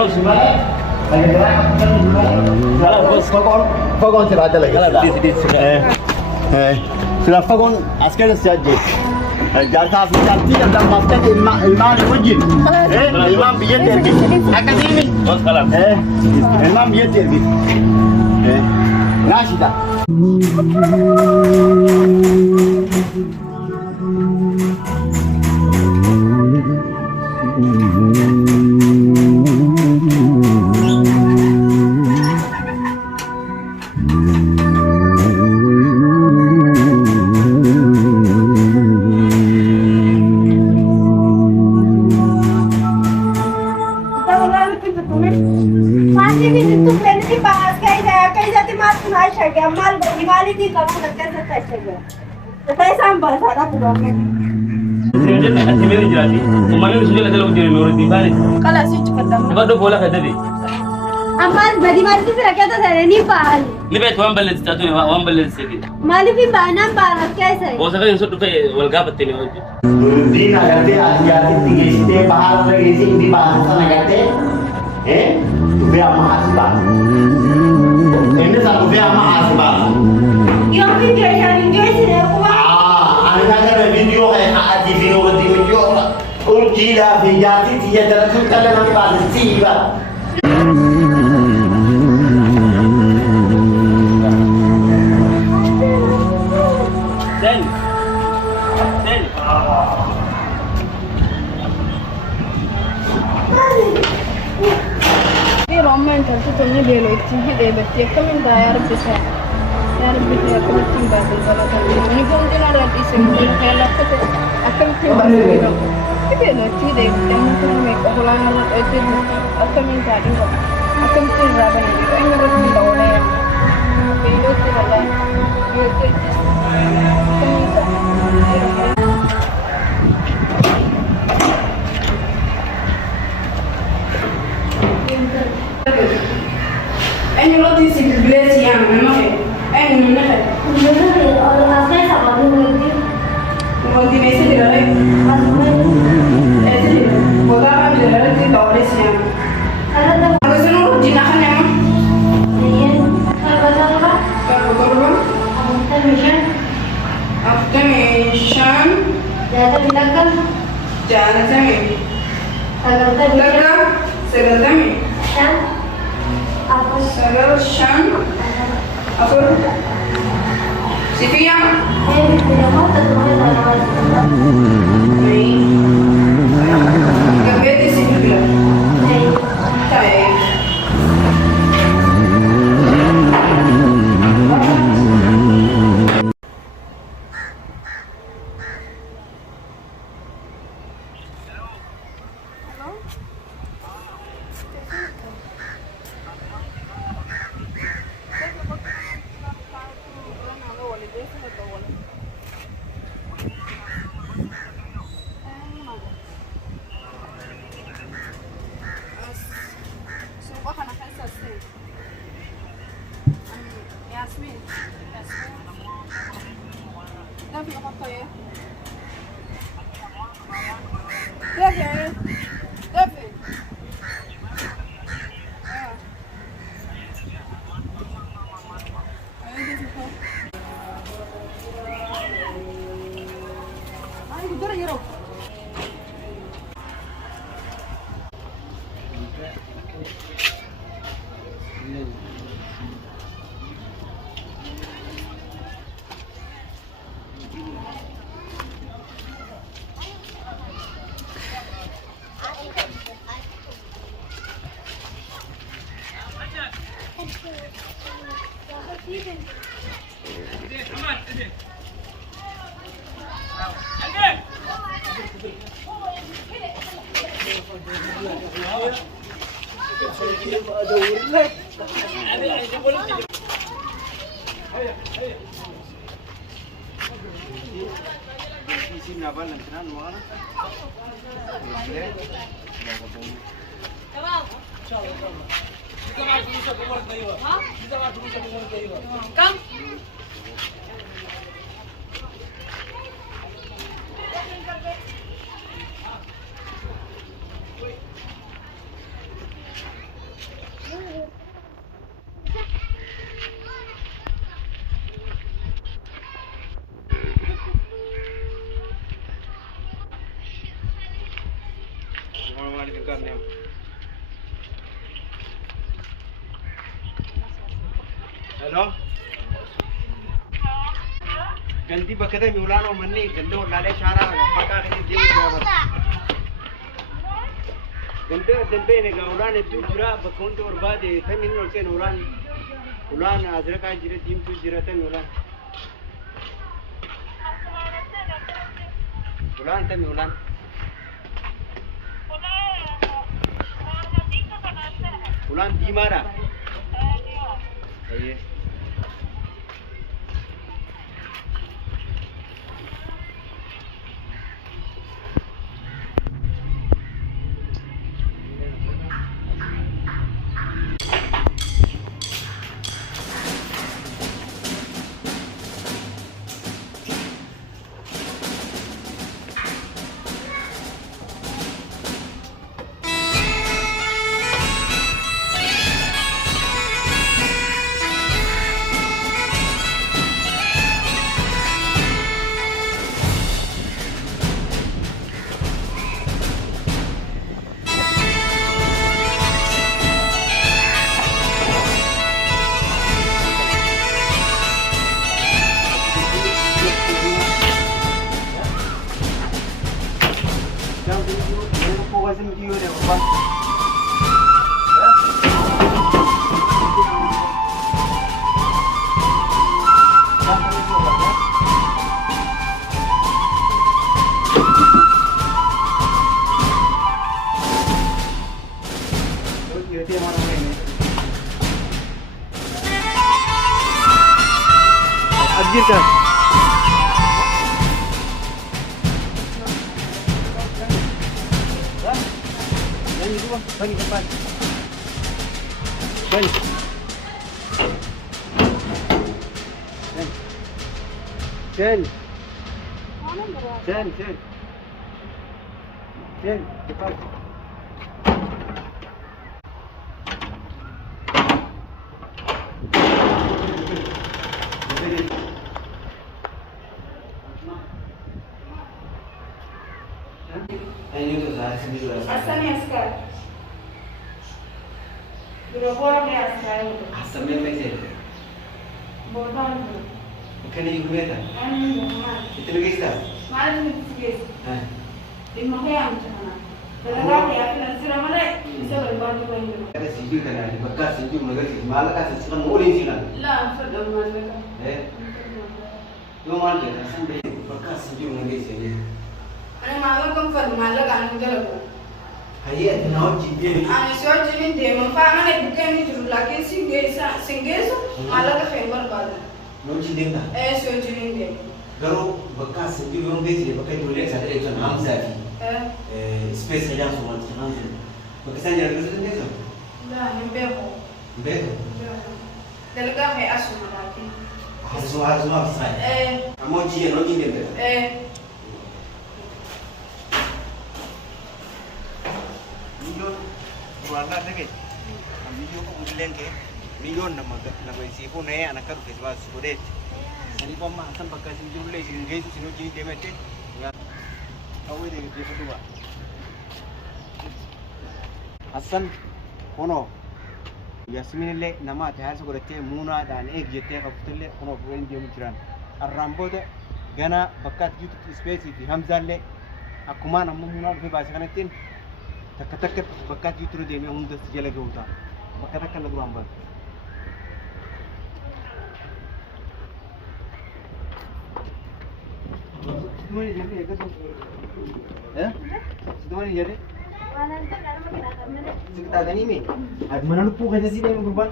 خلاص خلاص فقون تبعت لك sudah فقون عسكري السجل جالس في جالتي قدام مسجد الإمام يوجد الإمام بيجي أكاديمي خلاص الإمام بيجي ناشدة Amal badi mati sih rakyat saya ini pahal. Ni bet wan balle statu ni wan balle segi. Mali pun banam barat kaisa. Wo saka insur tu pe walga patte ni hoje. Din agate asyati tigeste bahar lagi di bahasa agate be ama asba. Ende sa be ama asba. Yo video ya video sih aku. Ana ada video hai adi video urjila fi jati tiya darakul kala nam bahas siba. Roman terus tuanya belok sih deh, berarti kami bayar besar. यार बिल्कुल अपने टीम बादल वाला था ये कौन दिन आ रहा है इसे मुझे ख्याल आता है अकल टीम बादल ठीक है ना ठीक है टाइम तो मैं बोला ना ऐसे अकल में जाती हूँ अकल से ज़्यादा नहीं तो इन लोगों ने दौड़े हैं ये लोग तो वाला ये तो أنا لو تنسي البلاد يعني أنا أنا من نحل और आपने सामान बोलती बोलती नहीं से दिला रहे ऐसे बोला आप दिला रहे थे दौड़े से हम अगर सुनो जिना खाने हम ये क्या बताऊंगा क्या बताऊंगा आफ्टर मिशन ज़्यादा मिलकर जानते हैं सगलता में शान आपको सगल शान आपको सिपिया tidak mau terus नहीं कभी ऐसे सिपिया चाहे Hello. Ganti bakka ta'e miulaan uummanni ganda wallaalee shaaraa fakkaa kan deemu jiraata. Ganda danbeen egaa ulaan hedduu jira bakka hundi barbaade kan inni ol seenu ulaan azraqaa jira diimtuu jira tan ulaan. Ulaan tan ulaan. Ulaan diimaadha. Ayyee. Abjirkan. Bani dulu, bani depan. Bani. Sen. Sen, depan. Asal ni askar. Berapa ni askar? Asal memang je. Bodoh. Bukan ni gue tak? Itu lagi tak? Malam ni sikit. Lima hari macam mana? Kalau dia akan sila mana? Bisa berbantu bantu. Ada sijil kan ada bekas sijil mereka sih. Malah kan sekarang mulai sih kan? Lah, sudah mana? Dua malam je. Sampai bekas sijil mereka sih. Ana malam kan fad malam kan jalan. Hayat nak jibil. Ana soal jenis dia, mana ni bukan ni juru lagi singgesa malam kan fembar badan. Nak jibil tak? Soal jenis dia. Garu bekas sijil orang besi dia pakai tulis ada itu nama saya. Space saja semua macam tu. Bekas saja ada tu tu. Lah, ni beho. Betul. Dalaga hai asuma lagi. Harus saya. Amo jian nak jibil tak? Keluarga dek, video ko ulilan ke, video nama isi pun anak kan kesebab sudet. Jadi pama asam pakai sini ulilan sini gay sini jadi demete. Kau ini dia berdua. Asam kono. Yasmin le nama tehar sekolah muna dan jete kaputle kono bukan dia muncul. Arrambo de gana bakat YouTube space di Hamzah le. Aku mana muna lebih bahasa kanetin. Takkan bekas jutru dia memang dah sejala gauta. Takkan lagu ambil. Semua ni jadi agak tu. Semua ni jadi. Sekitar ni ni. Ada mana lupa kerja sini yang berubah?